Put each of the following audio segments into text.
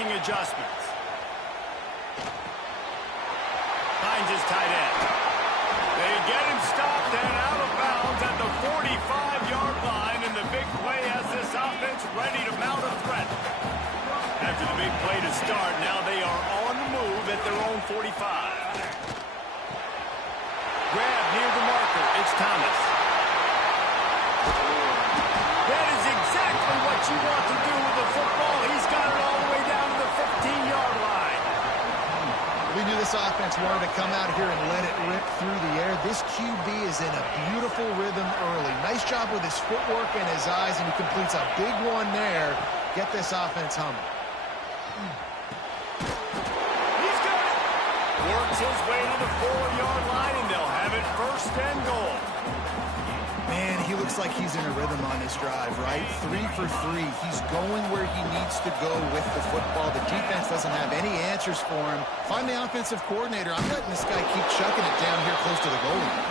making adjustments. Finds his tight end. They get him stopped and out of bounds at the 45-yard line, and the big play has this offense ready to mount a threat. After the big play to start, now they are on the move at their own 45. Grab near the marker. It's Thomas. That is exactly what you want to do with the football. He's got it all the way down to the 15-yard line. We knew this offense wanted to come out here and let it rip through the air. This QB is in a beautiful rhythm early. Nice job with his footwork and his eyes, and he completes a big one there. Get this offense humming. He's got it. Works his way to the 4-yard line, and they'll have it first and goal. Man, he looks like he's in a rhythm on this drive, right? 3 for 3. He's going where he needs to go with the football. The defense doesn't have any answers for him. Find the offensive coordinator. I'm letting this guy keep chucking it down here close to the goal line.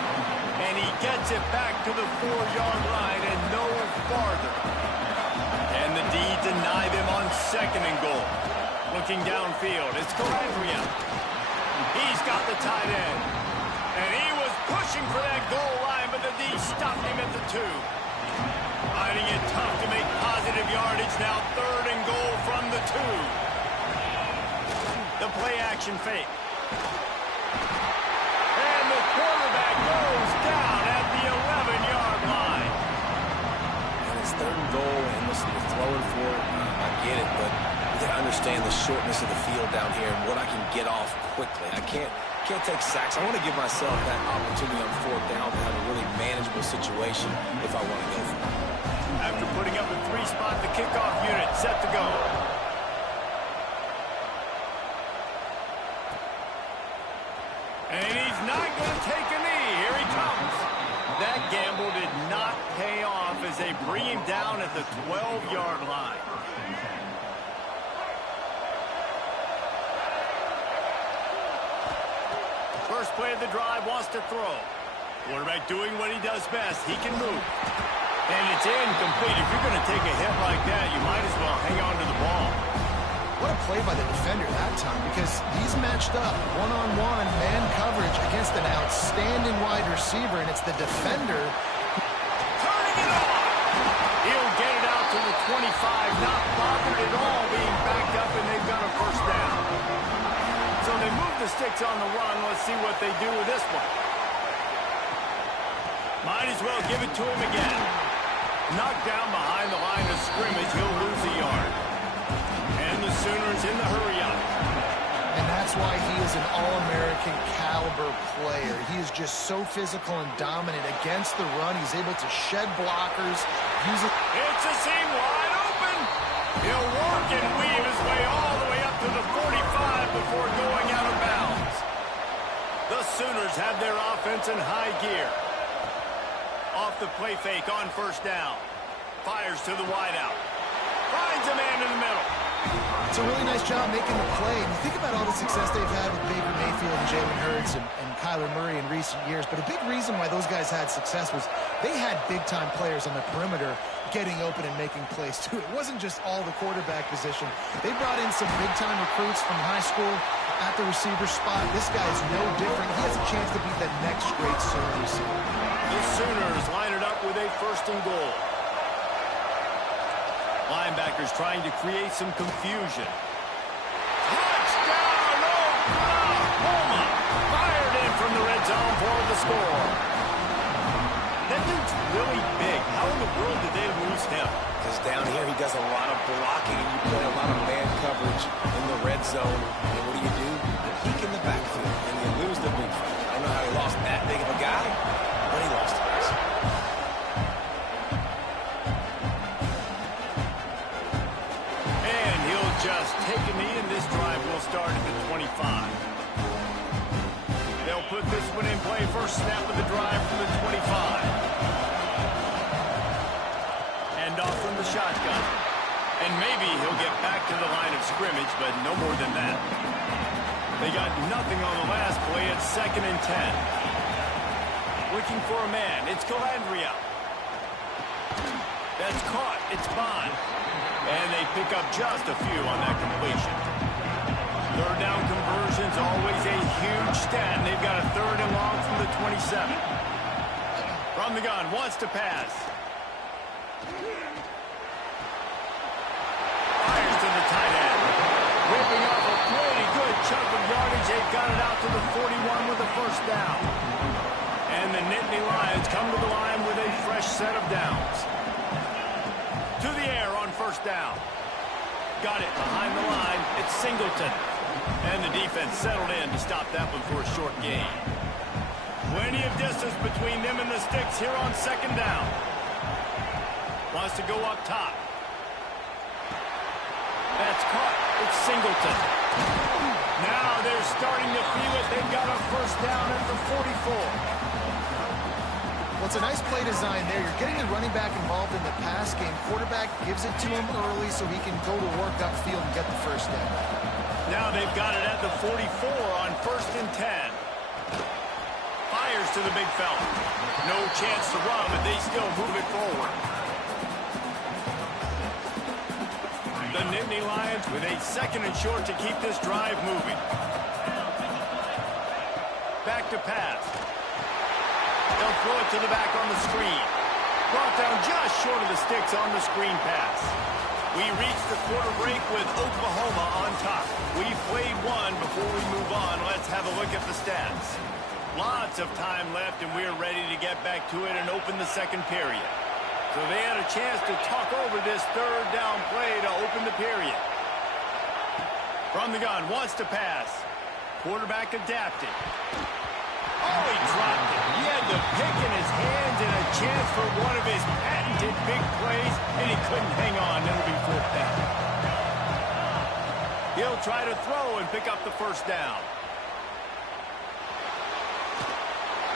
And he gets it back to the 4-yard line and no farther. And the D deny them on second and goal. Looking downfield, it's Calabria. He's got the tight end. And he was pushing for that goal line, but the D stopped him at the 2. Finding it tough to make positive yardage. Now 3rd and goal from the 2. The play action fake. And the quarterback goes down at the 11-yard line. And it's 3rd and goal, and listen, you're throwing for it. I get it, but you gotta understand the shortness of the field down here and what I can get off quickly. I can't take sacks. I want to give myself that opportunity on 4th down to have a really manageable situation if I want to go for it. After putting up a 3-spot, the kickoff unit set to go. And he's not going to take a knee. Here he comes. That gamble did not pay off as they bring him down at the 12-yard line. First play of the drive, wants to throw. Quarterback doing what he does best. He can move. And it's incomplete. If you're going to take a hit like that, you might as well hang on to the ball. What a play by the defender that time, because he's matched up one-on-one man coverage against an outstanding wide receiver, and it's the defender. Turning it on. He'll get it out to the 25, not bothered at all being backed up, and they've got a first down. So they move the sticks on the run. Let's see what they do with this one. Might as well give it to him again. Knocked down behind the line of scrimmage. He'll lose a yard. And the Sooners in the hurry-up. And that's why he is an All-American caliber player. He is just so physical and dominant against the run. He's able to shed blockers. It's a seam wide open. He'll walk and weave his way all the way up to the 45 before going out of bounds. The Sooners have their offense in high gear. Off the play fake on first down. Fires to the wideout. Finds a man in the middle. It's a really nice job making the play. And you think about all the success they've had with Baker Mayfield and Jalen Hurts and Kyler Murray in recent years. But a big reason why those guys had success was they had big-time players on the perimeter getting open and making plays, too. It wasn't just all the quarterback position. They brought in some big-time recruits from high school at the receiver spot. This guy is no different. He has a chance to be the next great Sooner receiver. The Sooners line it up with a 1st and goal. Linebackers trying to create some confusion. Touchdown, Oklahoma! Fired in from the red zone for the score. That dude's really big. How in the world did they lose him? Because down here he does a lot of blocking, and you play a lot of man coverage in the red zone. And what do? Peek in the backfield, and you lose the big fight. I don't know how he lost that big of a guy, but he lost it. Just take a knee, and this drive will start at the 25. They'll put this one in play. First snap of the drive from the 25. Hand off from the shotgun. And maybe he'll get back to the line of scrimmage, but no more than that. They got nothing on the last play. It's 2nd and 10. Looking for a man. It's Calandria. That's caught. It's Bond. And they pick up just a few on that completion. 27. From the gun, wants to pass. Fires to the tight end. Ripping off a pretty good chunk of yardage. They've got it out to the 41 with a first down. And the Nittany Lions come to the line with a fresh set of downs. To the air on first down. Got it behind the line. It's Singleton. And the defense settled in to stop that one for a short gain. Plenty of distance between them and the sticks here on second down. Wants to go up top. That's caught. It's Singleton. Now they're starting to feel it. They've got a first down at the 44. Well, it's a nice play design there. You're getting the running back involved in the pass game. Quarterback gives it to him early so he can go to work upfield and get the first down. Now they've got it at the 44 on 1st and 10. Fires to the big fella. No chance to run, but they still move it forward. The Nittany Lions with a 2nd and short to keep this drive moving. Back to pass. They'll throw it to the back on the screen. Brought down just short of the sticks on the screen pass. We reach the quarter break with Oklahoma on top. We've played one before we move on. Let's have a look at the stats. Lots of time left, and we're ready to get back to it and open the second period. So they had a chance to talk over this third down play to open the period. From the gun, wants to pass. Quarterback adapting. Oh, he dropped it. He had the pick in his hands and a chance for one of his patented big plays, and he couldn't hang on. It'll be 4th down. He'll try to throw and pick up the first down.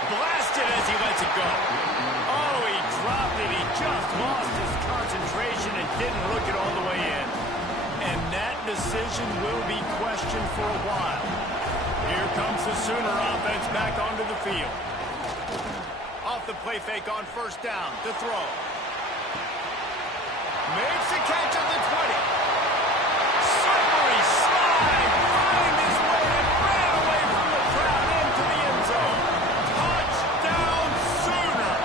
Blasted as he lets it go. Oh, he dropped it. He just lost his concentration and didn't look it all the way in. And that decision will be questioned for a while. Here comes the Sooner offense back onto the field. Off the play fake on first down to throw. Makes the catch at the 20. Slippery slide. Find his way and ran away from the crowd into the end zone. Touchdown Sooner.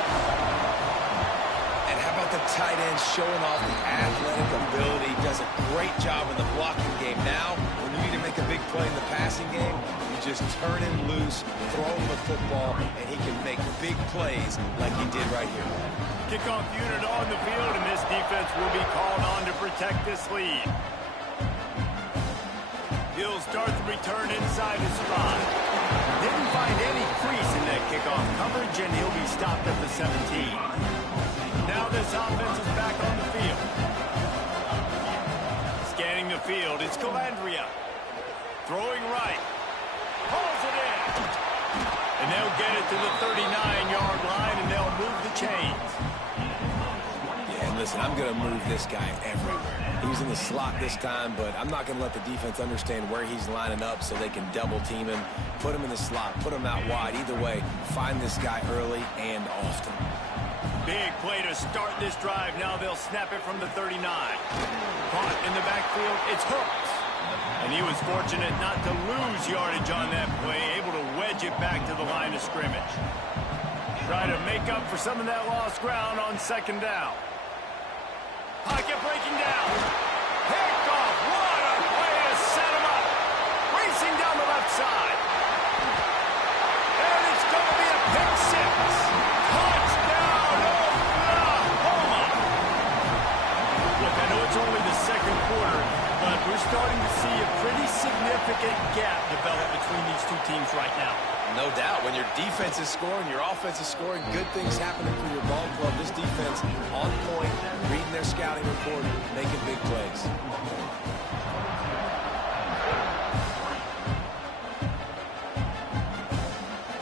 And how about the tight end showing off the athletic ability? Does a great job in the blocking game. Now, when you need to make a big play in the passing game, you just turn him loose, throw him the football, and he can make big plays like he did right here. Kickoff unit on the field, and this defense will be called on to protect this lead. He'll start the return inside his 5. Didn't find any crease in that kickoff coverage, and he'll be stopped at the 17. Now this offense is back on the field. Scanning the field, it's Calandria. Throwing right. Pulls it in. And they'll get it to the 39-yard line, and they'll move the chains. Yeah, and listen, I'm going to move this guy everywhere. He's in the slot this time, but I'm not going to let the defense understand where he's lining up so they can double team him, put him in the slot, put him out wide. Either way, find this guy early and often. Big play to start this drive. Now they'll snap it from the 39. Caught in the backfield, it's Hooks. And he was fortunate not to lose yardage on that play, able to wedge it back to the line of scrimmage. Try to make up for some of that lost ground on second down. Pocket breaking down. Picked off. What a play to set him up. Racing down the left side. And it's going to be a pick 6. Touchdown, Oklahoma. Look, I know it's only the second quarter, but we're starting to see a pretty significant gap develop between these two teams right now. No doubt. When your defense is scoring, your offense is scoring, good things happening for your ball club. This defense on point, reading their scouting report, making big plays.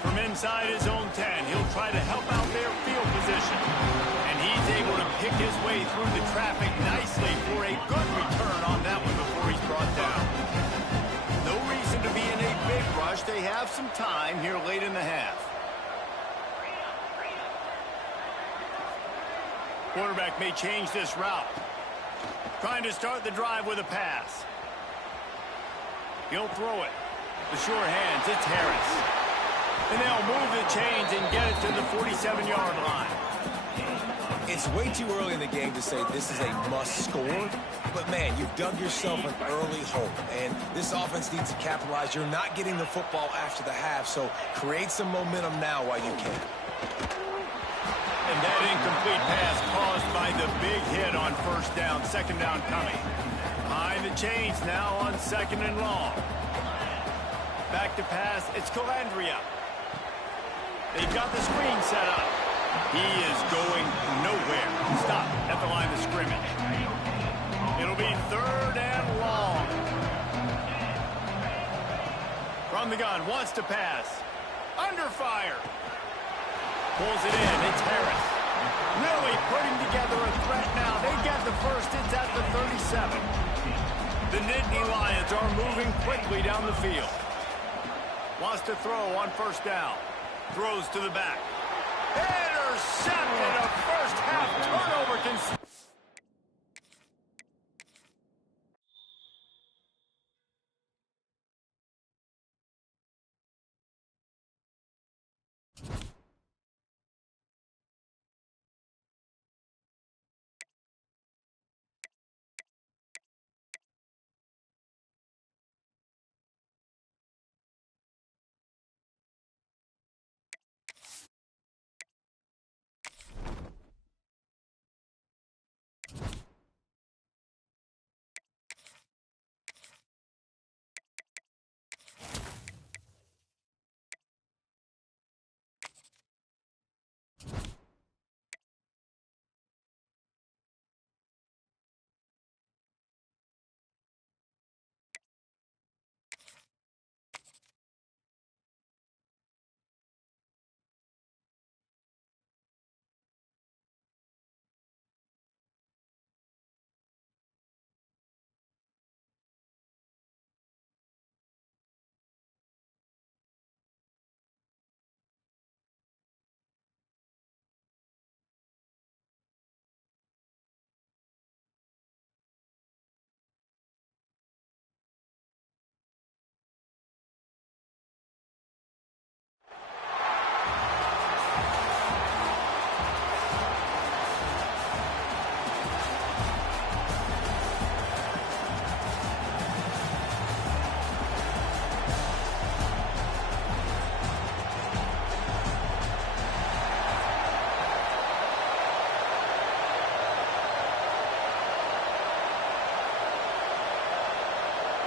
From inside his own 10, he'll try to help out their field position. And he's able to pick his way through the traffic nicely for a good return on that one before he's brought down. No reason to be in a big rush. They have some time here late in the half. Quarterback may change this route. Trying to start the drive with a pass. He'll throw it. The sure hands, it's Harris. And they'll move the chains and get it to the 47-yard line. It's way too early in the game to say this is a must score, but man, you've dug yourself an early hole, and this offense needs to capitalize. You're not getting the football after the half, so create some momentum now while you can. And that incomplete pass caused by the big hit on first down, second down coming. Behind the chains now on second and long. Back to pass, it's Calandria. They've got the screen set up. He is going nowhere. Stop at the line of scrimmage. It'll be third and long. From the gun, wants to pass. Under fire. Pulls it in. It's Harris. Really putting together a threat now. They get the first. It's at the 37. The Nittany Lions are moving quickly down the field. Wants to throw on first down. Throws to the back. Intercepted, a first half turnover.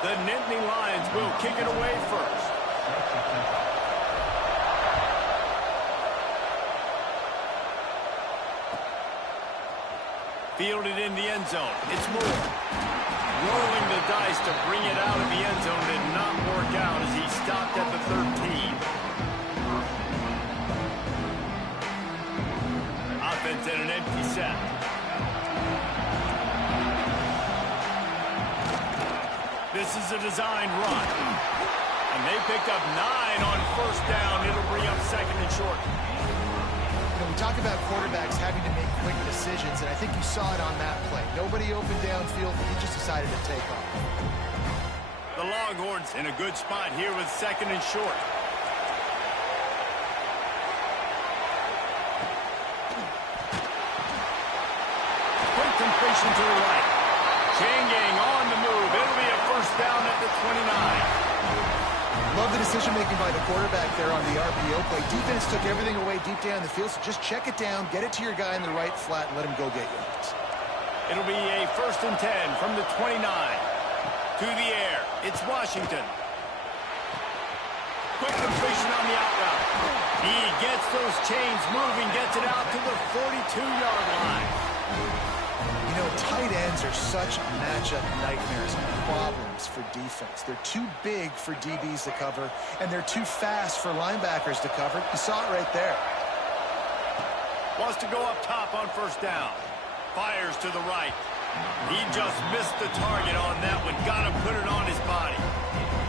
The Nittany Lions will kick it away first. Fielded in the end zone. It's Moore. Rolling the dice to bring it out of the end zone did not work out as he stopped at the 13. Offense at an empty set. This is a designed run. And they picked up 9 on first down. It'll bring up second and short. You know, we talk about quarterbacks having to make quick decisions, and I think you saw it on that play. Nobody open downfield, but he just decided to take off. The Longhorns in a good spot here with second and short. Quick completion to the right. Chain gang on the move. It'll be a first down at the 29. Love the decision-making by the quarterback there on the RPO play. Defense took everything away deep down the field, so just check it down, get it to your guy in the right flat, and let him go get yours. It'll be a first and 10 from the 29. To the air. It's Washington. Quick completion on the out route. He gets those chains moving, gets it out to the 42-yard line. You know, tight ends are such matchup nightmares and problems for defense. They're too big for DBs to cover, and they're too fast for linebackers to cover. You saw it right there. Wants to go up top on first down. Fires to the right. He just missed the target on that one. Got to put it on his body.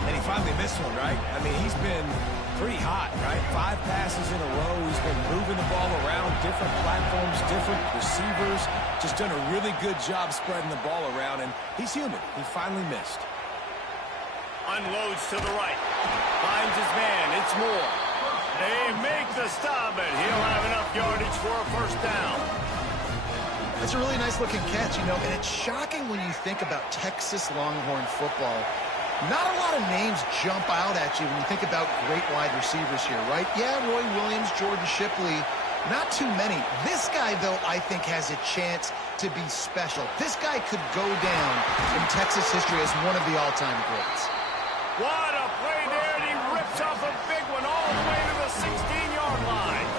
And he finally missed one, right? I mean, he's been pretty hot, right? 5 passes in a row. He's been moving the ball around different platforms, different receivers. Just done a really good job spreading the ball around, and he's human. He finally missed. Unloads to the right. Finds his man. It's Moore. They make the stop, and he'll have enough yardage for a first down. That's a really nice-looking catch, you know, and it's shocking when you think about Texas Longhorn football. Not a lot of names jump out at you when you think about great wide receivers here, right? Yeah, Roy Williams, Jordan Shipley, not too many. This guy, though, I think has a chance to be special. This guy could go down in Texas history as one of the all-time greats. What a play there, and he rips off a big one all the way to the 16-yard line.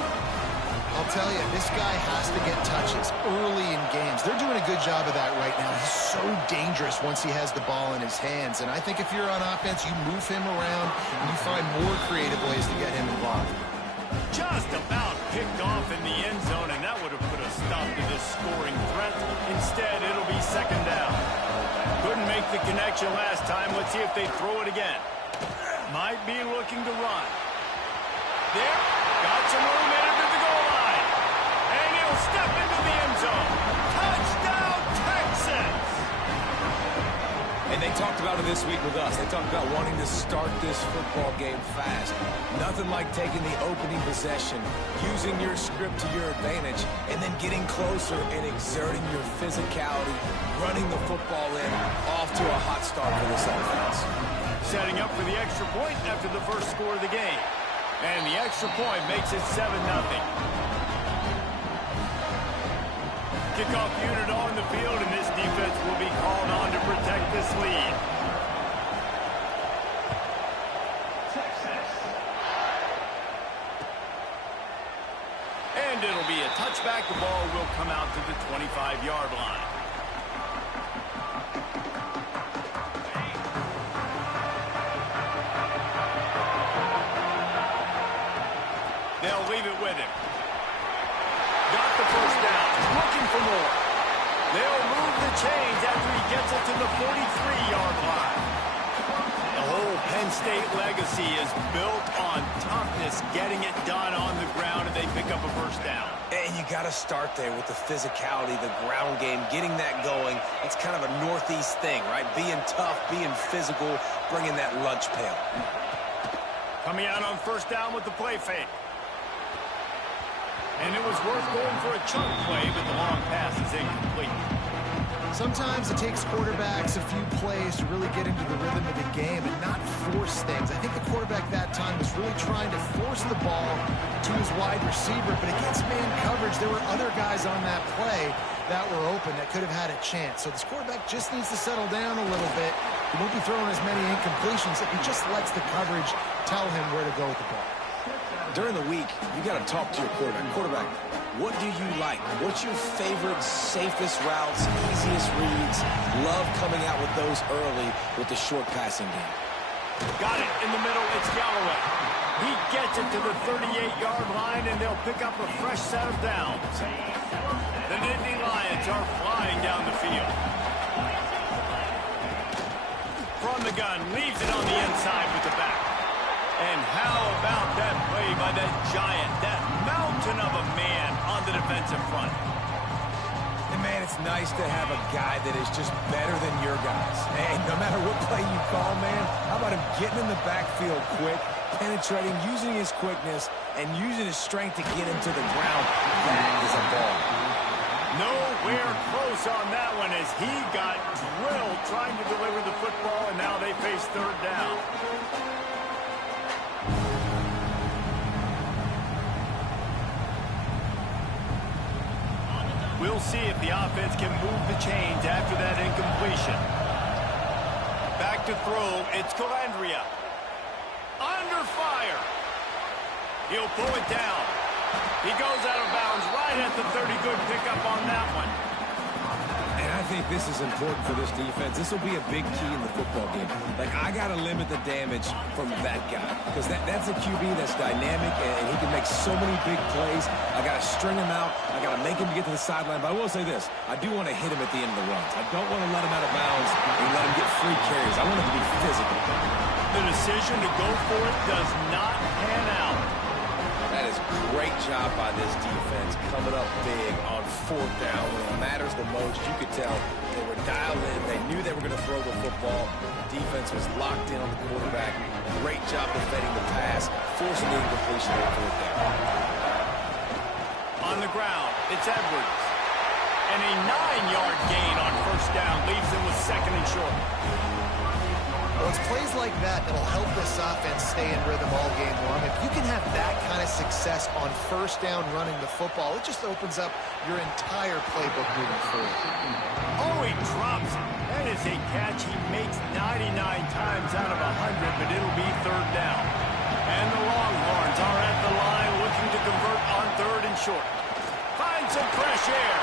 I'll tell you, this guy has to get touches early in games. They're doing a good job of that right now. He's so dangerous once he has the ball in his hands. And I think if you're on offense, you move him around and you find more creative ways to get him involved. Just about picked off in the end zone, and that would have put a stop to this scoring threat. Instead, it'll be second down. Couldn't make the connection last time. Let's see if they throw it again. Might be looking to run. There, got some room into the goal line. And he'll step into the end zone. Touchdown, Texas! And they talked about it this week with us. They talked about wanting to start this football game fast. Nothing like taking the opening possession, using your script to your advantage, and then getting closer and exerting your physicality, running the football in, off to a hot start for this offense. Setting up for the extra point after the first score of the game. And the extra point makes it 7-0. Kickoff unit on the field, and this defense will be called on to protect this lead. And it'll be a touchback. The ball will come out to the 25-yard line. They'll leave it with him. Got the first down. Looking for more. They'll move the chains after he gets it to the 43-yard line. The whole Penn State legacy is built on toughness, getting it done on the ground, and they pick up a first down. And you got to start there with the physicality, the ground game, getting that going. It's kind of a Northeast thing, right? Being tough, being physical, bringing that lunch pail. Coming out on first down with the play fake. And it was worth going for a chunk play, but the long pass is incomplete. Sometimes it takes quarterbacks a few plays to really get into the rhythm of the game and not force things. I think the quarterback that time was really trying to force the ball to his wide receiver, but against man coverage, there were other guys on that play that were open that could have had a chance. So this quarterback just needs to settle down a little bit. He won't be throwing as many incompletions if he just lets the coverage tell him where to go with the ball. During the week, you got to talk to your quarterback. Quarterback, what do you like? What's your favorite, safest routes, easiest reads? Love coming out with those early with the short passing game. Got it in the middle. It's Galloway. He gets it to the 38-yard line, and they'll pick up a fresh set of downs. The Nittany Lions are flying down the field. From the gun, leaves it on the inside with the back. And how about that play by that giant, that mountain of a man on the defensive front? And, man, it's nice to have a guy that is just better than your guys. And no matter what play you call, man, how about him getting in the backfield quick, penetrating, using his quickness, and using his strength to get him to the ground? That is a ball. Nowhere close on that one as he got drilled trying to deliver the football, and now they face third down. We'll see if the offense can move the chains after that incompletion. Back to throw, it's Calandria. Under fire. He'll pull it down. He goes out of bounds right at the 30. Good pickup on that one. And I think this is important for this defense. This will be a big key in the football game. Like, I got to limit the damage from that guy because that's a QB that's dynamic and he can make so many big plays. I got to string him out. I got to make him get to the sideline. But I will say this. I do want to hit him at the end of the runs. I don't want to let him out of bounds and let him get free carries. I want him to be physical. The decision to go for it does not pan out. That is Great job by this defense coming up big on fourth down. When it matters the most, you could tell they were dialed in. They knew they were going to throw the football. The defense was locked in on the quarterback. Great job defending the pass, forcing the incompletion on fourth down. On the ground, it's Edwards. And a 9-yard gain on first down leaves him with second and short. Well, it's plays like that that'll help this offense stay in rhythm all game long. If you can have that kind of success on first down running the football, it just opens up your entire playbook moving forward. Oh, he drops it. That is a catch he makes 99 times out of 100, but it'll be third down. And the Longhorns are at the line looking to convert on third and short. Find some fresh air.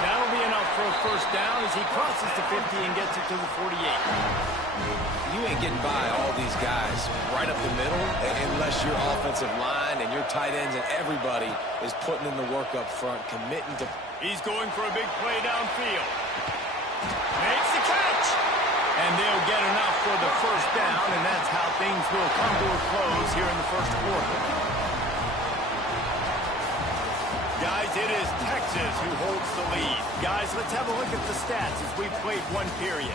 That'll be enough for a first down as he crosses the 50 and gets it to the 48. You ain't getting by all these guys right up the middle unless your offensive line and your tight ends and everybody is putting in the work up front, committing to... He's going for a big play downfield. Makes the catch. And they'll get enough for the first down, and that's how things will come to a close here in the first quarter. Guys, it is Texas who holds the lead. Guys, let's have a look at the stats as we've played one period.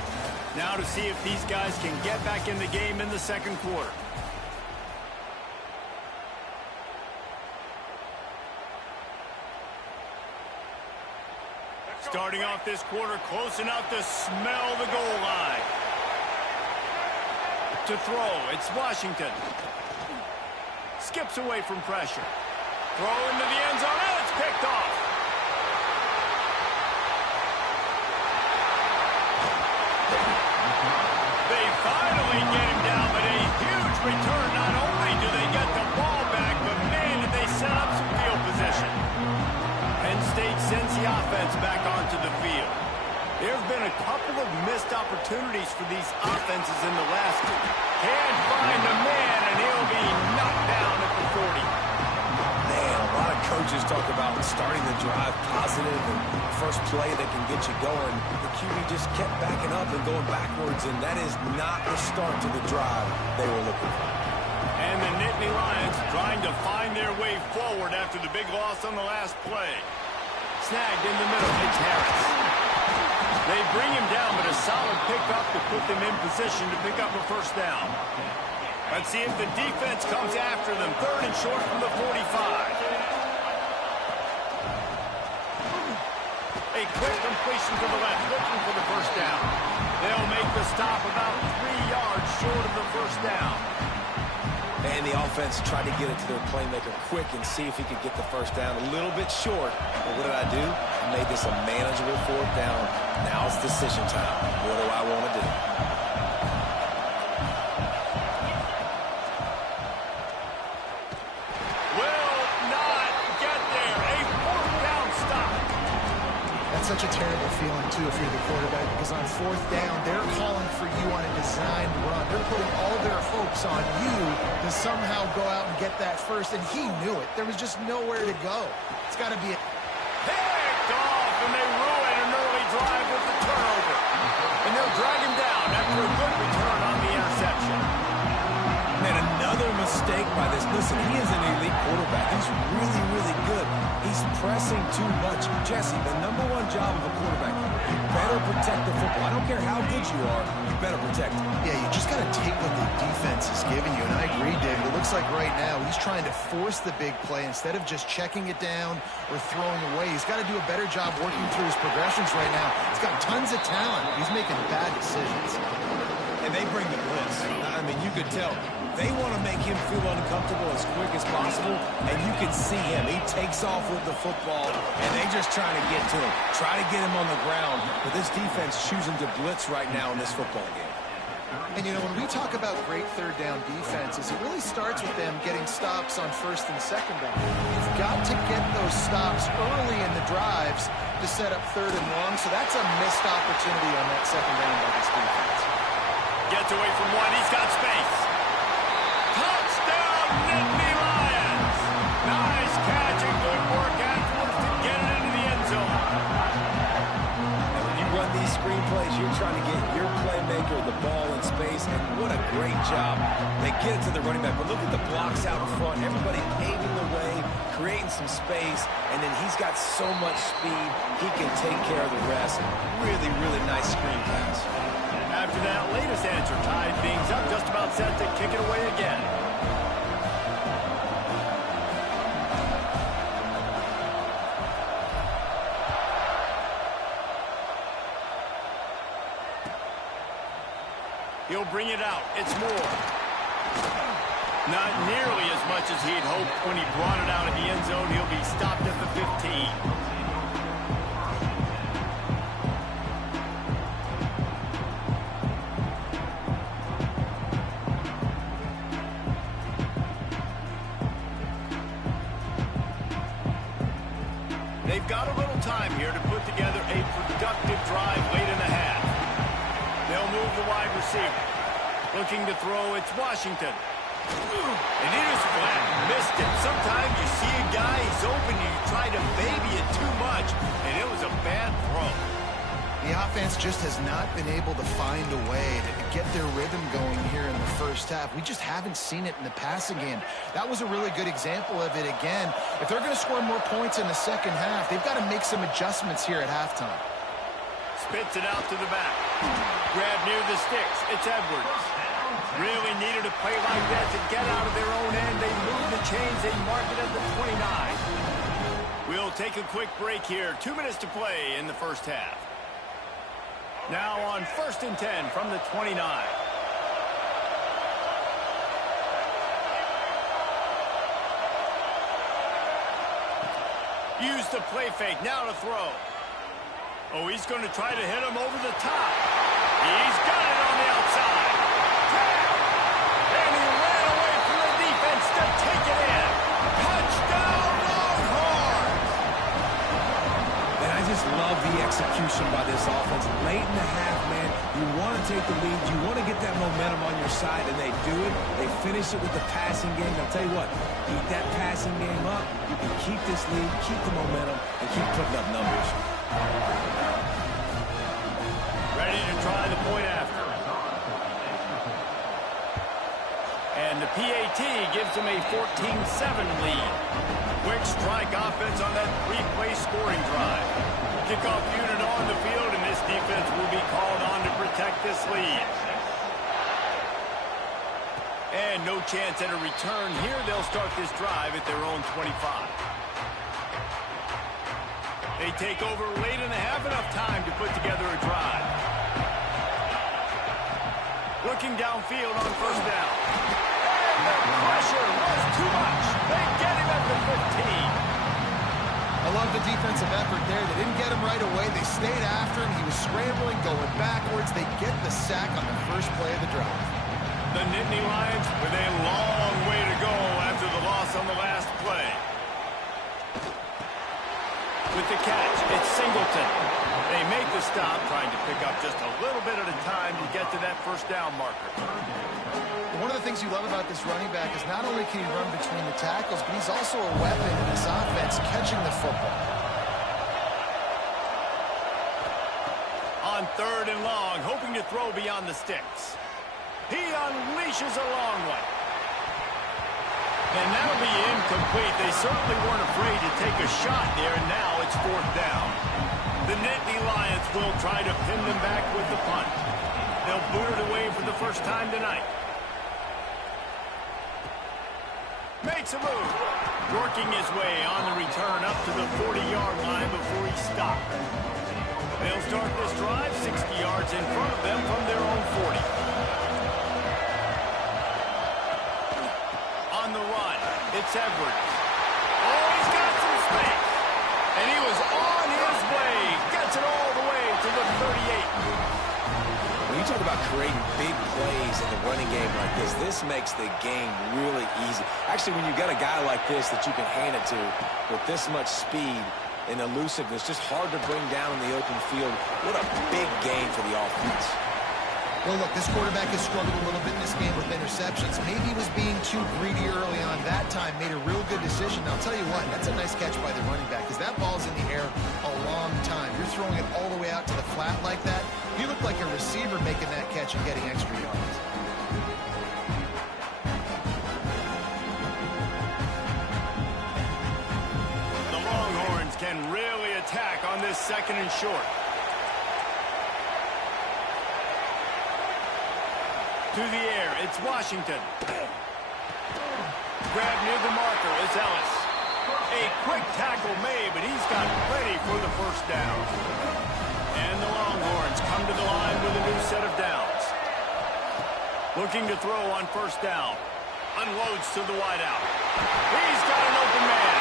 Now to see if these guys can get back in the game in the second quarter. Starting off this quarter close enough to smell the goal line. To throw, it's Washington. Skips away from pressure. Throw into the end zone, and it's picked off. They finally get him down, but a huge return. Not only do they get the ball back, but man, did they set up some field position. Penn State sends the offense back onto the field. There have been a couple of missed opportunities for these offenses in the last two. Can't find a man, and he'll be knocked down at the 40. Man, a lot of coaches talk about starting the drive positive and first play that can get you going. The QB just kept backing up and going backwards, and that is not the start to the drive they were looking for. And the Nittany Lions trying to find their way forward after the big loss on the last play. Snagged in the middle, it's Harris. They bring him down, but a solid pickup to put them in position to pick up a first down. Let's see if the defense comes after them. Third and short from the 45. A quick completion to the left, looking for the first down. They'll make the stop about 3 yards short of the first down. And the offense tried to get it to their playmaker quick and see if he could get the first down a little bit short. But what did I do? I made this a manageable fourth down. Now it's decision time. What do I want to do? Such a terrible feeling, too, if you're the quarterback, because on fourth down, they're calling for you on a designed run. They're putting all their hopes on you to somehow go out and get that first, and he knew it. There was just nowhere to go. It's got to be a... Picked off, and they ruin an early drive with the turnover. And they'll drag him down after a good return on the interception. Man, another mistake by this. Listen, he is an elite quarterback. He's really, really good. He's pressing too much. Jesse, the number one job of a quarterback, you better protect the football. I don't care how good you are, you better protect it. Yeah, you just got to take what the defense is giving you. And I agree, David. It looks like right now he's trying to force the big play instead of just checking it down or throwing away. He's got to do a better job working through his progressions right now. He's got tons of talent. He's making bad decisions. And they bring the blitz. I mean, you could tell. They want to make him feel uncomfortable as quick as possible, and you can see him. He takes off with the football, and they just trying to get to him, try to get him on the ground. But this defense choosing to blitz right now in this football game. And, you know, when we talk about great third down defenses, it really starts with them getting stops on first and second down. You've got to get those stops early in the drives to set up third and long, so that's a missed opportunity on that second down by this defense. Gets away from one. He's got space. Touchdown, Nittany Lions. Nice catch and good work afterwards to get it into the end zone. And when you run these screen plays, you're trying to get your playmaker the ball in space, and what a great job. They get it to the running back, but look at the blocks out in front. Everybody paving the way, creating some space, and then he's got so much speed, he can take care of the rest. Really, really nice screen pass. After that latest answer tied things up, just about set to kick it away again. He'll bring it out. It's Moore. Not nearly as much as he'd hoped when he brought it out of the end zone. He'll be stopped at the 15. They've got a little time here to put together a productive drive late in the half. They'll move the wide receiver. Looking to throw, it's Washington. And he just flat missed it. Sometimes you see a guy, he's open, and you try to baby it too much, and it was a bad throw. The offense just has not been able to find a way to get their rhythm going here in the first half. We just haven't seen it in the passing game. That was a really good example of it again. If they're going to score more points in the second half, they've got to make some adjustments here at halftime. Spits it out to the back. Grab near the sticks. It's Edwards. Really needed a play like that to get out of their own end. They move the chains. They mark it at the 29. We'll take a quick break here. 2 minutes to play in the first half. Now on 1st and 10 from the 29. Use the play fake. Now to throw. Oh, he's going to try to hit him over the top. He's got it on the outside. And he ran away from the defense to take it in. Touchdown, Longhorns! And I just love the execution by this offense. Late in the half, man, you want to take the lead. You want to get that momentum on your side, and they do it. They finish it with the passing game. I'll tell you what, keep that passing game up. You can keep this lead, keep the momentum, and keep putting up numbers. Ready to try the point after. And the PAT gives them a 14-7 lead. Quick strike offense on that 3-play scoring drive. Kickoff unit on the field, and this defense will be called on to protect this lead. And no chance at a return here. They'll start this drive at their own 25. They take over late in the half, enough time to put together a drive. Looking downfield on 1st down. And the pressure was too much. They get him at the 15. I love the defensive effort there. They didn't get him right away. They stayed after him. He was scrambling, going backwards. They get the sack on the first play of the drive. The Nittany Lions with a long way to go after the loss on the last play. With the catch, it's Singleton. They make the stop, trying to pick up just a little bit at a time to get to that 1st down marker. One of the things you love about this running back is not only can he run between the tackles, but he's also a weapon in this offense catching the football. On 3rd and long, hoping to throw beyond the sticks. He unleashes a long one. And that'll be incomplete. They certainly weren't afraid to take a shot there, and now it's 4th down. The Nittany Lions will try to pin them back with the punt. They'll boot it away for the first time tonight. Makes a move. Working his way on the return up to the 40-yard line before he stopped. They'll start this drive 60 yards in front of them from their own 40. On the run, it's Edwards. Oh, he's got some space. And he was on his way. Gets it all the way to the 38. When you talk about creating big plays in the running game like this makes the game really easy. Actually, when you've got a guy like this that you can hand it to with this much speed and elusiveness, just hard to bring down in the open field. What a big game for the offense. Well, look, this quarterback has struggled a little bit in this game with interceptions. Maybe he was being too greedy early on. That time made a real good decision. Now, I'll tell you what, that's a nice catch by the running back because that ball's in the air a long time. You're throwing it all the way out to the flat like that. He looked like a receiver making that catch and getting extra yards. second and short. To the air, it's Washington. Grab near the marker is Ellis. A quick tackle made, but he's got plenty for the first down. And the Longhorns come to the line with a new set of downs. Looking to throw on first down. Unloads to the wideout. He's got an open man.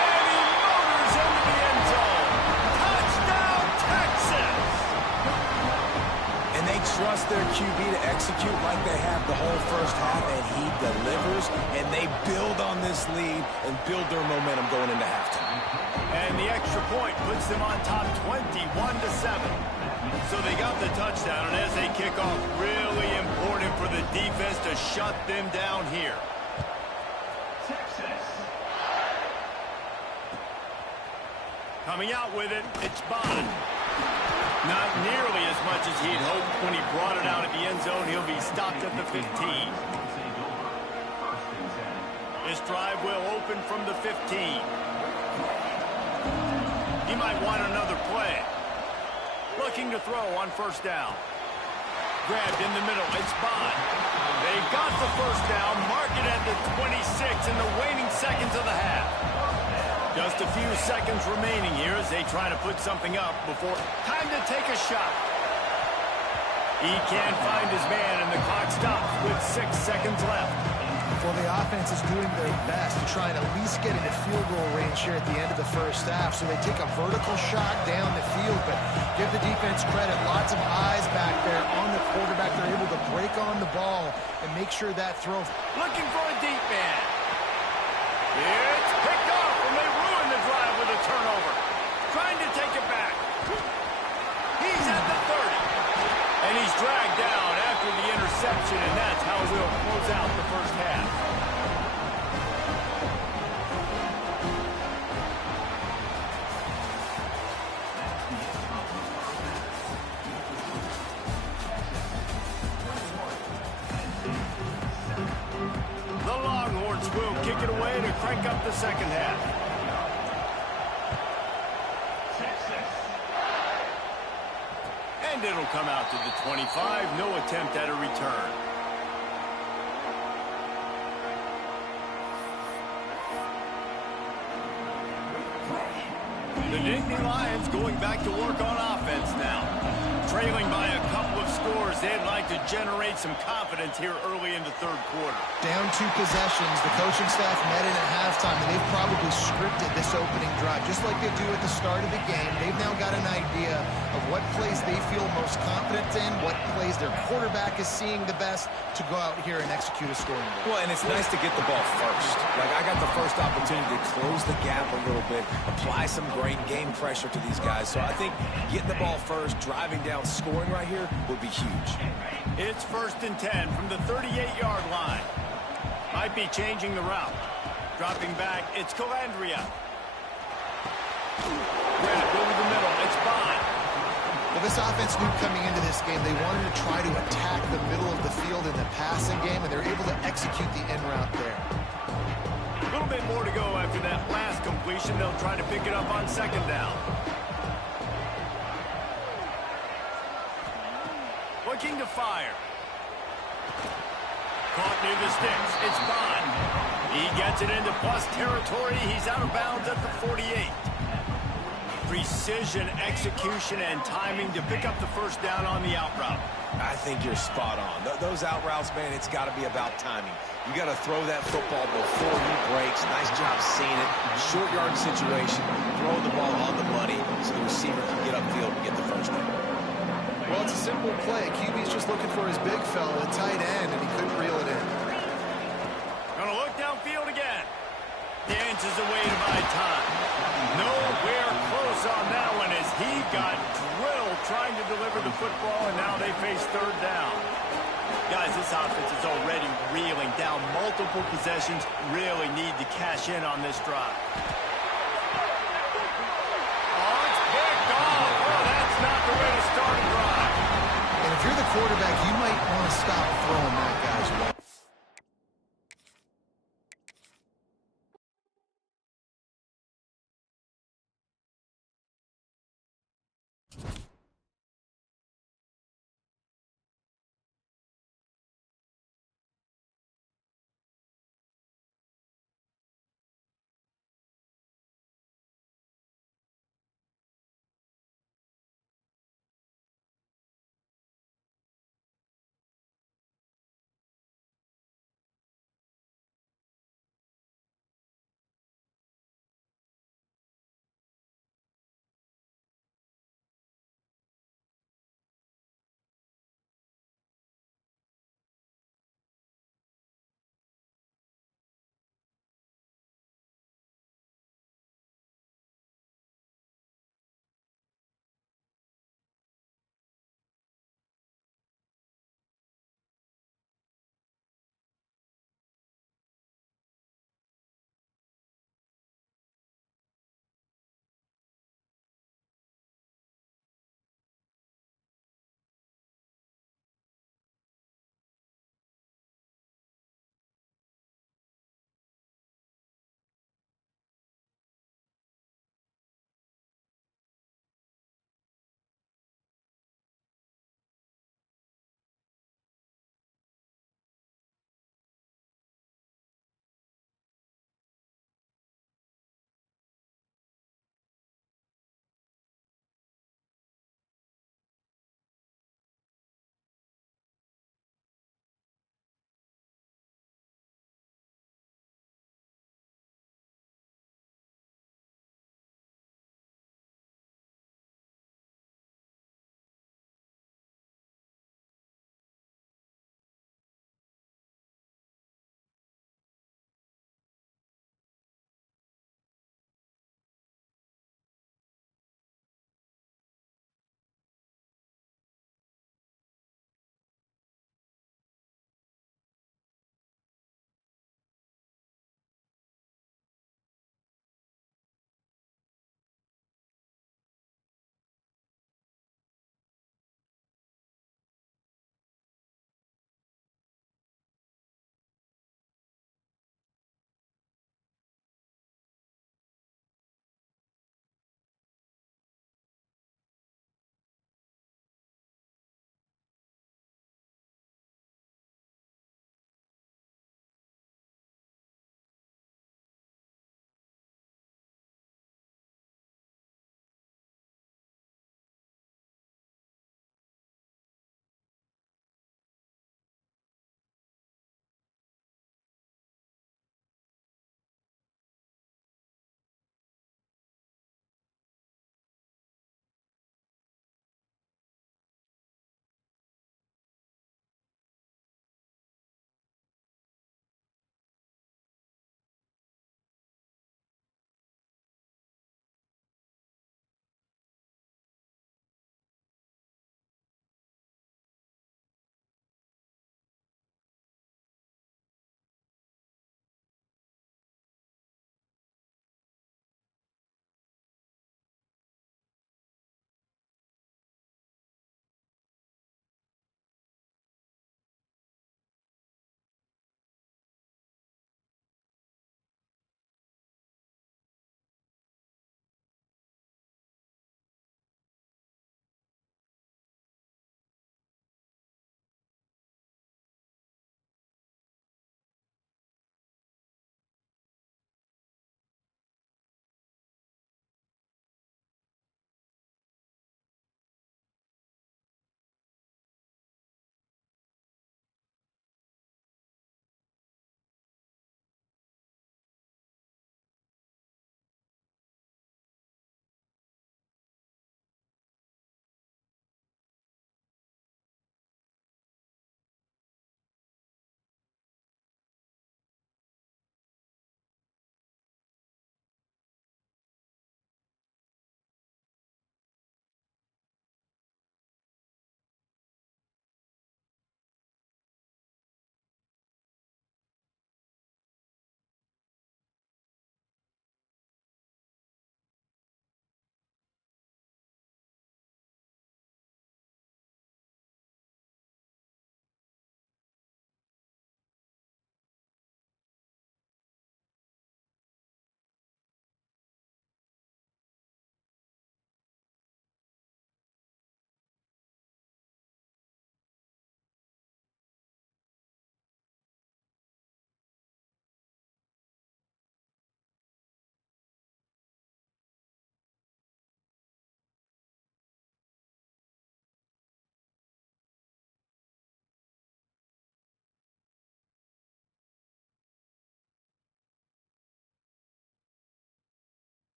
And he motors into the end zone. Touchdown, Texas! And they trust their QB to execute like they have the whole first half, and he delivers, and they build on this lead and build their momentum going into halftime. And the extra point puts them on top 21-7. So they got the touchdown, and as they kick off, really important for the defense to shut them down here. Coming out with it, it's Bond. Not nearly as much as he'd hoped when he brought it out at the end zone. He'll be stopped at the 15. This drive will open from the 15. He might want another play. Looking to throw on first down. Grabbed in the middle, it's Bond. They got the first down, mark it at the 26 in the waning seconds of the half. Just a few seconds remaining here as they try to put something up before time to take a shot. He can't find his man, and the clock stops with 6 seconds left. Well, the offense is doing their best to try and at least get into field goal range here at the end of the first half. So they take a vertical shot down the field, but give the defense credit. Lots of eyes back there on the quarterback. They're able to break on the ball and make sure that throw. Looking for a deep man. It's picked off, and they ruin the drive with a turnover. Trying to take it back. He's at the 30. And he's dragged down after the interception, and that's how we'll close out the first half. The Longhorns will kick it away to crank up the second half. And it'll come out to the 25. No attempt at a return. The Nittany Lions going back to work on offense now. Trailing by a couple of scores, they'd like to generate some confidence here early in the third quarter. Down 2 possessions, the coaching staff met in at halftime, and they've probably scripted this opening drive, just like they do at the start of the game. They've now got an idea of what plays they feel most confident in, what plays their quarterback is seeing the best to go out here and execute a scoring goal. Well, and it's nice to get the ball first. Like, I got the first opportunity to close the gap a little bit, apply some great game pressure to these guys. So I think getting the ball first, driving down, scoring right here would be huge. It's 1st and 10 from the 38-yard line. Might be changing the route. Dropping back, it's Calandria. Grabbed over the middle, it's Bond. Well, this offense knew coming into this game they wanted to try to attack the middle of the field in the passing game, and they're able to execute the in route there. A little bit more to go after that last completion. They'll try to pick it up on second down. Looking to fire. Caught near the sticks. It's Bond. He gets it into plus territory. He's out of bounds at the 48. Precision, execution, and timing to pick up the first down on the out route. I think you're spot on. Those out routes, man, it's got to be about timing. You got to throw that football before he breaks. Nice job seeing it. Short yard situation. Throw the ball on the money so the receiver can get upfield and get the first down. Well, it's a simple play. QB's just looking for his big fella, the tight end, and he couldn't reel it in. Gonna look downfield again. Dances away to buy time. Nowhere close on that one as he got drilled trying to deliver the football, and now they face third down. Guys, this offense is already reeling down multiple possessions. Really need to cash in on this drive. Oh, it's picked off. Oh, that's not the way to start a drive. And if you're the quarterback, you might want to stop throwing that